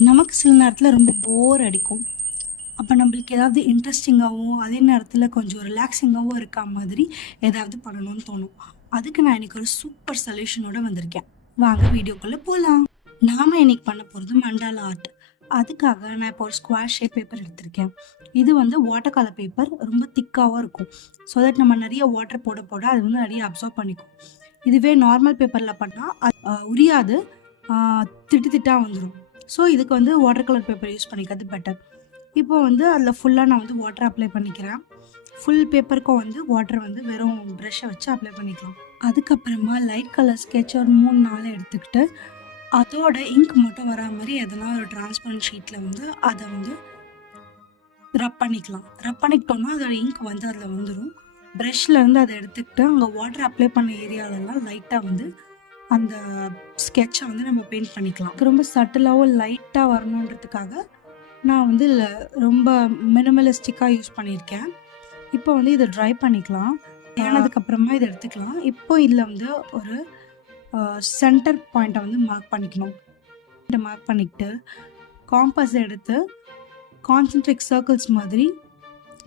நமக்கு சில நேரத்தில் ரொம்ப போர் அடிக்கும். அப்போ நம்மளுக்கு ஏதாவது இன்ட்ரெஸ்டிங்காகவும் அதே நேரத்தில் கொஞ்சம் ரிலாக்ஸிங்காகவும் இருக்கா மாதிரி ஏதாவது பண்ணணும்னு தோணும். அதுக்கு நான் இன்னைக்கு ஒரு சூப்பர் சொல்யூஷனோட வந்திருக்கேன். வாங்க வீடியோக்குள்ளே போகலாம். நாம இன்னைக்கு பண்ண போகிறது மண்டாலா ஆர்ட். அதுக்காக நான் இப்போ ஒரு ஸ்கொயர் ஷேப் பேப்பர் எடுத்திருக்கேன். இது வந்து வாட்டர் கலர் பேப்பர், ரொம்ப திக்காகவும் இருக்கும். ஸோ தட் நம்ம நிறைய வாட்டர் போட போட அது வந்து நிறைய அப்சர்வ் பண்ணிக்கும். இதுவே நார்மல் பேப்பரில் பண்ணால் உரியாது, திட்டு திட்டாக வந்துடும். ஸோ இதுக்கு வந்து வாட்டர் கலர் பேப்பர் யூஸ் பண்ணிக்கிறது பெட்டர். இப்போ வந்து அதில் ஃபுல்லாக நான் வந்து வாட்டர் அப்ளை பண்ணிக்கிறேன். ஃபுல் பேப்பருக்கும் வந்து வாட்டர் வந்து வெறும் ப்ரஷ்ஷை வச்சு அப்ளை பண்ணிக்கலாம். அதுக்கப்புறமா லைட் கலர் ஸ்கெட்ச் ஒரு 3-4 எடுத்துக்கிட்டு அதோட இங்க் மட்டும் வரா மாதிரி எதனா ஒரு டிரான்ஸ்பரண்ட் ஷீட்டில் வந்து அதை வந்து ரப் பண்ணிக்கலாம். ரப் பண்ணிக்கிட்டோம்னா அதோட இங்க் வந்து அதில் வந்துடும். ப்ரஷ்லேருந்து அதை எடுத்துக்கிட்டு அங்கே வாட்டர் அப்ளை பண்ண ஏரியாலெல்லாம் லைட்டாக வந்து அந்த ஸ்கெட்சை வந்து நம்ம பெயிண்ட் பண்ணிக்கலாம். ரொம்ப சட்டிலாகவும் லைட்டாக வரணுன்றதுக்காக நான் வந்து ரொம்ப மினிமலிஸ்டிக்காக யூஸ் பண்ணியிருக்கேன். இப்போ வந்து இதை ட்ரை பண்ணிக்கலாம். ஆனதுக்கப்புறமா இதை எடுத்துக்கலாம். இப்போ இதில் வந்து ஒரு சென்டர் பாயிண்ட்டை வந்து மார்க் பண்ணிக்கணும். மார்க் பண்ணிக்கிட்டு காம்பஸ் எடுத்து கான்சென்ட்ரிக் சர்க்கிள்ஸ் மாதிரி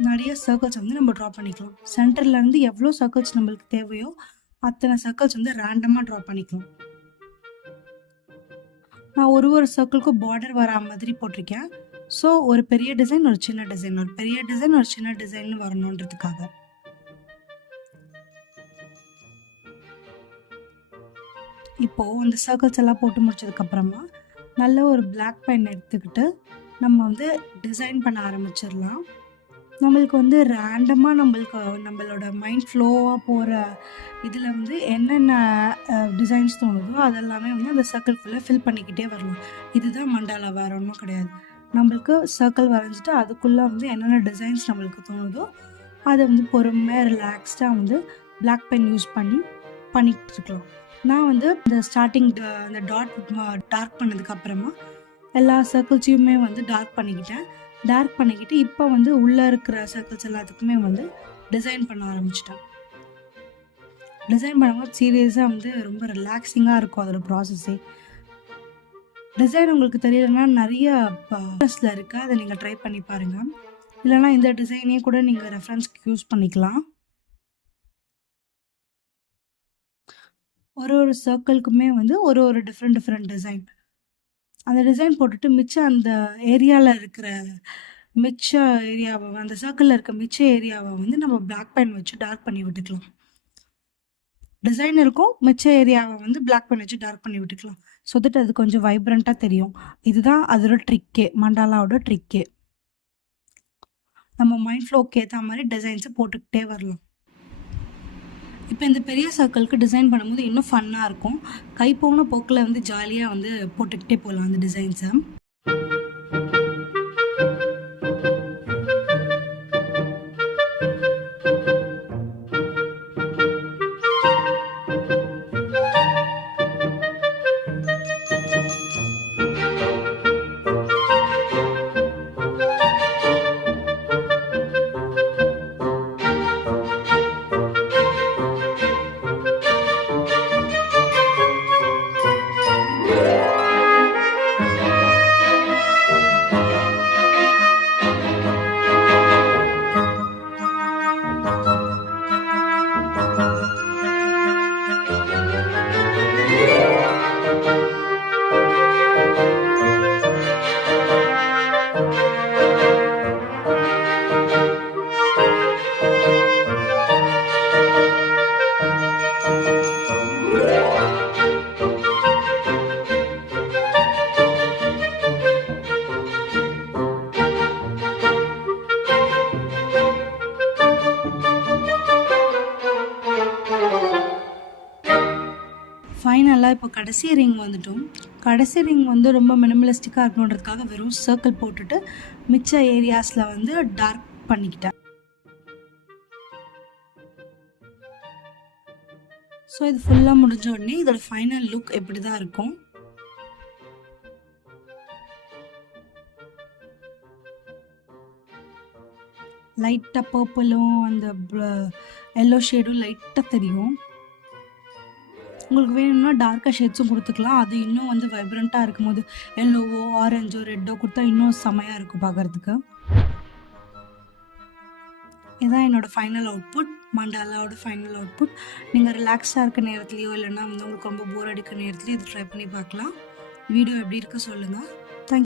நிறைய சர்க்கிள்ஸ் வந்து நம்ம ட்ரா பண்ணிக்கலாம். சென்டர்லேருந்து எவ்வளோ சர்க்கிள்ஸ் நம்மளுக்கு தேவையோ அத்தனை சர்க்கிள்ஸ் வந்து ரேண்டமாக ட்ரா பண்ணிக்கலாம். நான் ஒரு சர்க்கிளுக்கும் பார்டர் வரா மாதிரி போட்டிருக்கேன். ஸோ ஒரு பெரிய டிசைன், ஒரு சின்ன டிசைன், ஒரு பெரிய டிசைன், ஒரு சின்ன டிசைன் வரணுன்றதுக்காக. இப்போது அந்த சர்க்கிள்ஸ் எல்லாம் போட்டு முடிச்சதுக்கப்புறமா நல்ல ஒரு பிளாக் பென் எடுத்துக்கிட்டு நம்ம வந்து டிசைன் பண்ண ஆரம்பிச்சிடலாம். நம்மளுக்கு வந்து ரேண்டமாக நம்மளோட மைண்ட் ஃப்ளோவாக போகிற இதில் வந்து என்னென்ன டிசைன்ஸ் தோணுதோ அதெல்லாமே வந்து அந்த சர்க்கிள்குள்ளே ஃபில் பண்ணிக்கிட்டே வரலாம். இதுதான் மண்டாலா, வேறு ஒன்றும் கிடையாது. நம்மளுக்கு சர்க்கிள் வரைஞ்சிட்டு அதுக்குள்ளே வந்து என்னென்ன டிசைன்ஸ் நம்மளுக்கு தோணுதோ அதை வந்து பொறுமையாக ரிலாக்ஸ்டாக வந்து பிளாக் பென் யூஸ் பண்ணிக்கிட்டு இருக்கலாம். நான் வந்து இந்த ஸ்டார்டிங் அந்த டாட் டார்க் பண்ணதுக்கப்புறமா எல்லா சர்க்கிள்ஸையுமே வந்து டார்க் பண்ணிக்கிட்டு இப்போ வந்து உள்ளே இருக்கிற சர்க்கிள்ஸ் எல்லாத்துக்குமே வந்து டிசைன் பண்ண ஆரம்பிச்சிட்டேன். டிசைன் பண்ணும்போது சீரியஸாக வந்து ரொம்ப ரிலாக்ஸிங்காக இருக்கும் அதோட ப்ராசஸே. டிசைன் உங்களுக்கு தெரியலன்னா நிறைய ப்ராசஸில் இருக்குது, அதை நீங்கள் ட்ரை பண்ணி பாருங்கள். இல்லைனா இந்த டிசைனே கூட நீங்கள் ரெஃபரன்ஸ்க்கு யூஸ் பண்ணிக்கலாம். ஒரு சர்க்கிள்க்குமே வந்து ஒரு டிஃப்ரெண்ட் டிசைன். அந்த டிசைன் போட்டுட்டு மிச்சம் அந்த ஏரியாவில் இருக்கிற அந்த சர்க்கிளில் இருக்க மிச்ச ஏரியாவை வந்து நம்ம பிளாக் பென் வச்சு டார்க் பண்ணி விட்டுக்கலாம். டிசைன் இருக்கும், மிச்ச ஏரியாவை வந்து பிளாக் பென் வச்சு டார்க் பண்ணி விட்டுக்கலாம். ஸோ தட் அது கொஞ்சம் வைப்ரண்ட்டாக தெரியும். இதுதான் அதோட ட்ரிக்கே, மண்டாலாவோட ட்ரிக்கே. நம்ம மைண்ட் ஃப்ளோக்கு ஏற்ற மாதிரி டிசைன்ஸை போட்டுக்கிட்டே வரலாம். இப்போ இந்த பெரிய சர்க்கிளுக்கு டிசைன் பண்ணும்போது இன்னும் ஃபன்னாக இருக்கும். கை போன போக்கில் வந்து ஜாலியாக வந்து போட்டுக்கிட்டே போகலாம் அந்த டிசைன்ஸை. ஃபைனலாக இப்போ கடைசி ரிங் வந்துட்டோம். கடைசி ரிங் வந்து ரொம்ப மினிமலிஸ்டிக்காக இருக்கணுன்றதுக்காக வெறும் சர்க்கிள் போட்டுட்டு மிச்ச ஏரியாஸில் வந்து டார்க் பண்ணிக்கிட்டேன். ஸோ இது ஃபுல்லாக முடிஞ்ச உடனே இதோட ஃபைனல் லுக் எப்படி தான் இருக்கும். லைட்டாக பர்பிளும் அந்த எல்லோ ஷேடும் லைட்டாக தெரியும். உங்களுக்கு வேணும்னா டார்க்காக ஷேட்ஸும் கொடுத்துக்கலாம். அது இன்னும் வந்து வைப்ரண்ட்டாக இருக்கும்போது எல்லோவோ, ஆரஞ்சோ, ரெட்டோ கொடுத்தா இன்னும் செமையாக இருக்கும் பார்க்குறதுக்கு. இதுதான் என்னோடய ஃபைனல் அவுட்புட். மண்டாலாவோட ஃபைனல் அவுட்புட். நீங்கள் ரிலாக்ஸாக இருக்க நேரத்துலையோ இல்லைன்னா வந்து உங்களுக்கு ரொம்ப போர் அடிக்கிற நேரத்துலையோ இது ட்ரை பண்ணி பார்க்கலாம். வீடியோ எப்படி இருக்கு சொல்லுங்கள்.